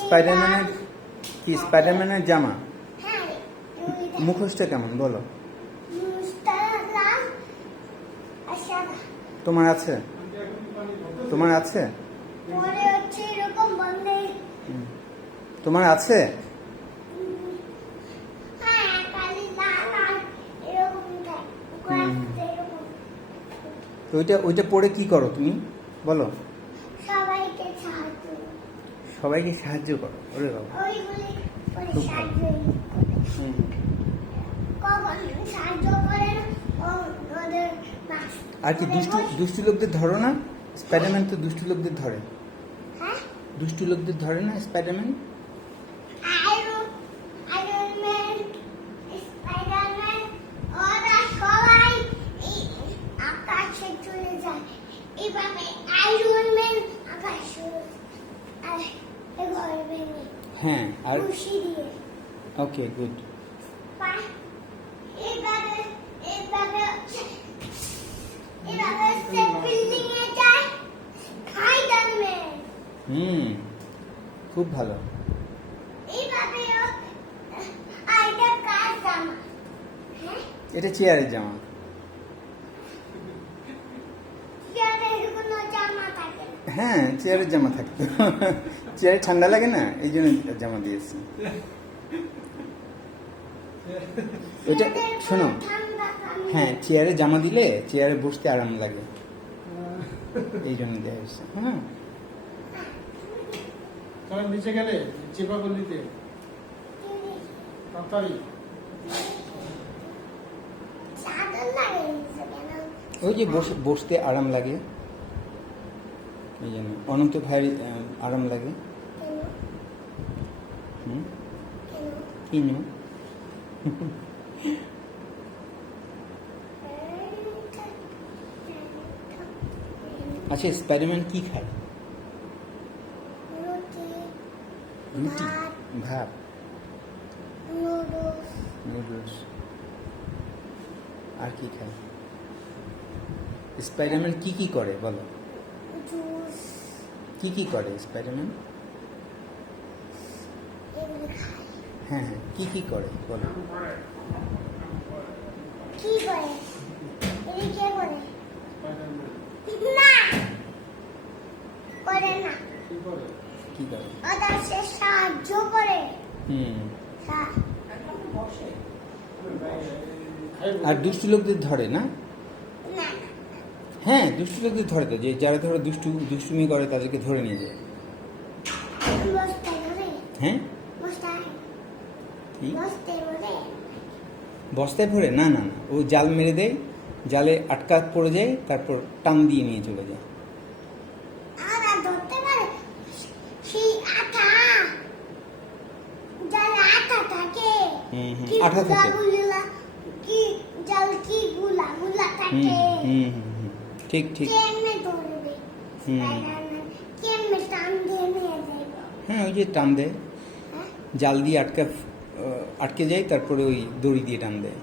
স্পাইডারম্যানের কি স্পাইডারম্যানের জামা মুখোশটা কেমন বলো? তোমার আছে? তোমার আছে? তোমার আছে? তো ওইটা পরে কি করো তুমি বলো? সবাইকে সাহায্য করো। ওরে বাবা, খুব ভালো। আর কি দুষ্টু লোকদের ধরো না? স্পাইডারম্যান তো দুষ্টু লোকদের ধরে। দুষ্টু লোকদের ধরে না স্পাইডারম্যান? হ্যাঁ, আর ওকে, গুড। খুব ভালো। এটা চেয়ারের জামা। হ্যাঁ, চেয়ারের জামা থাকতো। চেয়ারে ঠান্ডা লাগে না, এই জন্য জামা দিয়েছি। ওইটা শোনো, হ্যাঁ, চেয়ারে জামা দিলে চেয়ারে বসতে আরাম লাগে, এই জন্য দেওয়া হয়েছে। হ্যাঁ, নিচে গেলে চেপা গলিতে তাড়াতাড়ি ওই যে বসতে আরাম লাগে, এই জন্য অনন্ত ভাইয়ের আরাম লাগে। কিনো আচ্ছা, স্পাইডারম্যান কি খায়? রুটি, ভাত, নুডলস। আর কি খায়? স্পাইডারম্যান কি কি করে বলো? কি কি করে স্পাইডারম্যান? হ্যাঁ হ্যাঁ, কি কি করে বলো? কি করে? এই কে করে? করে না। কি করে? ওটা সে সাহায্য করে। আর দুষ্টু লোকদের ধরে না? হ্যাঁ, দুষ্টু লোকদের ধরে তো, যে যারা ধরো দুষ্টুমি করে তাদেরকে ধরে নিয়ে যায়। হ্যাঁ, বস্তায় ভরে? না না না, ও জাল মেরে দেয়, জালে আটকা পড়ে যায়, তারপর টান দিয়ে নিয়ে চলে যায়। আঠা থাকে। ঠিক ঠিক। হ্যাঁ, ওই যে টান দেয়, জাল দিয়ে আটকে যায়, তারপরে ওই দড়ি দিয়ে টান দেয়।